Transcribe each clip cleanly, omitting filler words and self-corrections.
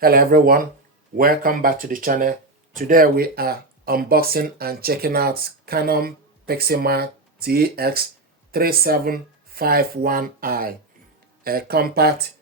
Hello everyone, welcome back to the channel. Today we are unboxing and checking out Canon Pixma TS3751i, a compact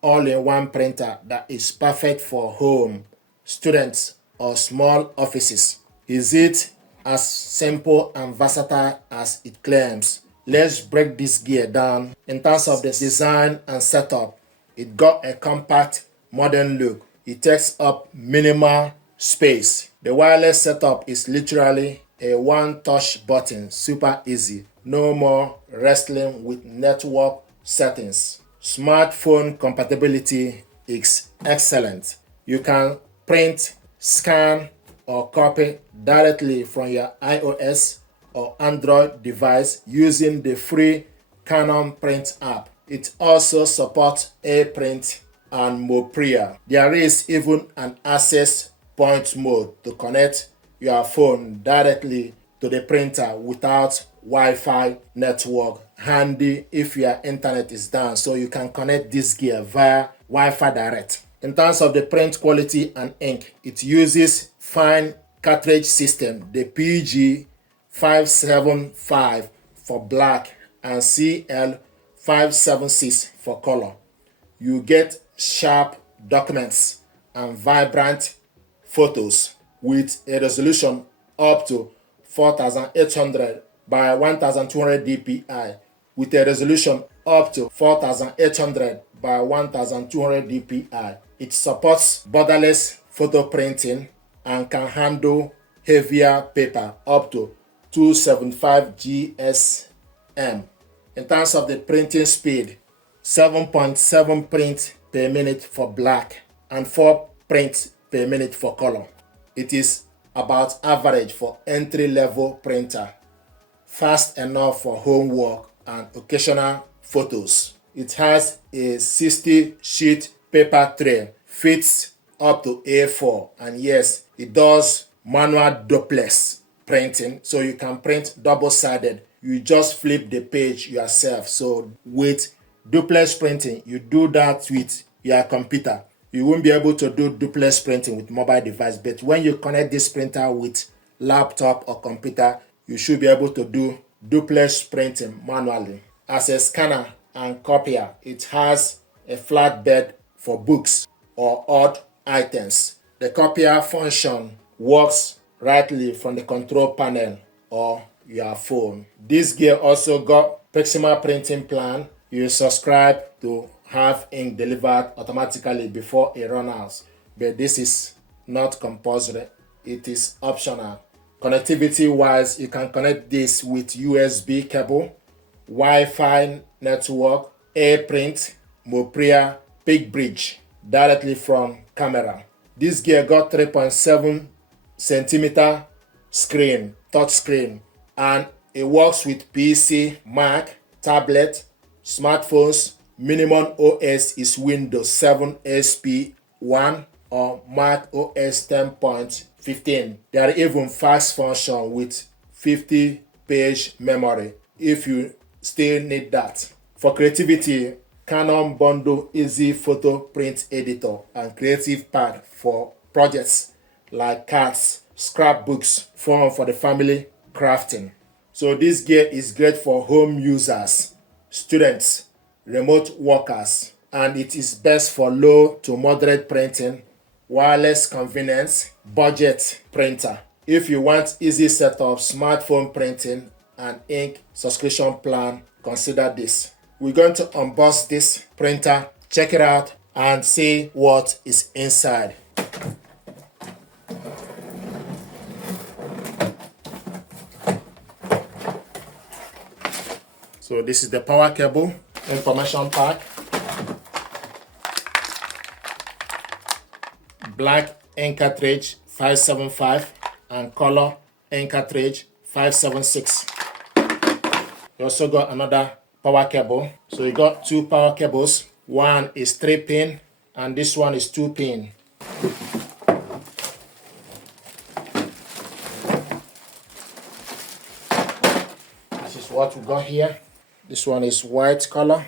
all-in-one printer that is perfect for home, students or small offices. Is it as simple and versatile as it claims? Let's break this gear down. In terms of the design and setup, it got a compact, modern look. It takes up minimal space. The wireless setup is literally a one-touch button, super easy. No more wrestling with network settings. Smartphone compatibility is excellent. You can print, scan, or copy directly from your iOS or Android device using the free Canon Print app. It also supports AirPrint and Mopria. There is even an access point mode to connect your phone directly to the printer without Wi-Fi network. Handy if your internet is down, so you can connect this gear via Wi-Fi direct. In terms of the print quality and ink, it uses fine cartridge system, the PG575 for black and CL576 for color. You get sharp documents and vibrant photos with a resolution up to 4800 by 1200 dpi with a resolution up to 4800 by 1200 dpi. It supports borderless photo printing and can handle heavier paper up to 275 GSM. In terms of the printing speed, 7.7 prints per minute for black and 4 prints per minute for color. It is about average for entry-level printer, fast enough for homework and occasional photos. It has a 60-sheet paper tray, fits up to A4, and yes, it does manual duplex printing, so you can print double-sided. You just flip the page yourself. So with duplex printing, you do that with your computer. You won't be able to do duplex printing with mobile device, but when you connect this printer with laptop or computer, you should be able to do duplex printing manually. As a scanner and copier, it has a flatbed for books or odd items. The copier function works rightly from the control panel or your phone. This gear also got Pixma printing plan. You subscribe to have ink delivered automatically before it runs out, but this is not compulsory. It is optional. Connectivity wise, you can connect this with USB cable, Wi-Fi network, AirPrint, Mopria, PickBridge directly from camera. This gear got 3.7 centimeter screen, touch screen, and it works with PC, Mac, tablet, smartphones. Minimum OS is Windows 7 SP1 or Mac OS 10.15. There are even fax function with 50-page memory if you still need that. For creativity, Canon bundle easy photo print editor and creative pack for projects like cards, scrapbooks, fun for the family, crafting. So this gear is great for home users, students, remote workers, and it is best for low to moderate printing, wireless convenience, budget printer. If you want easy setup, smartphone printing, and ink subscription plan, consider this. We're going to unbox this printer, check it out, and see what is inside. So this is the power cable, information pack, black ink cartridge 575 and color ink cartridge 576. You also got another power cable. So you got two power cables. One is 3-pin and this one is 2-pin. This is what we got here. This one is white color.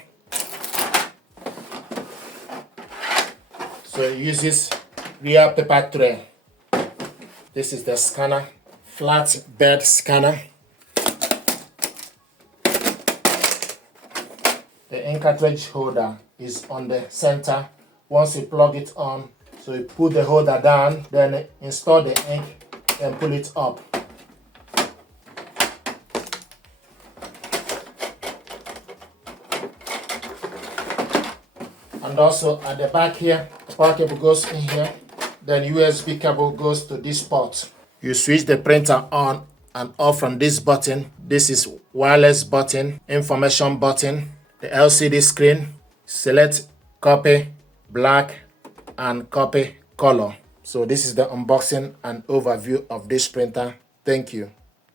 So it uses rear paper tray. This is the scanner, flat bed scanner. The ink cartridge holder is on the center. Once you plug it on, so you put the holder down, then install the ink and pull it up. And also at the back here, the power cable goes in here, then USB cable goes to this port. You switch the printer on and off from this button. This is wireless button, information button, the LCD screen. Select copy, black, and copy color. So this is the unboxing and overview of this printer. Thank you.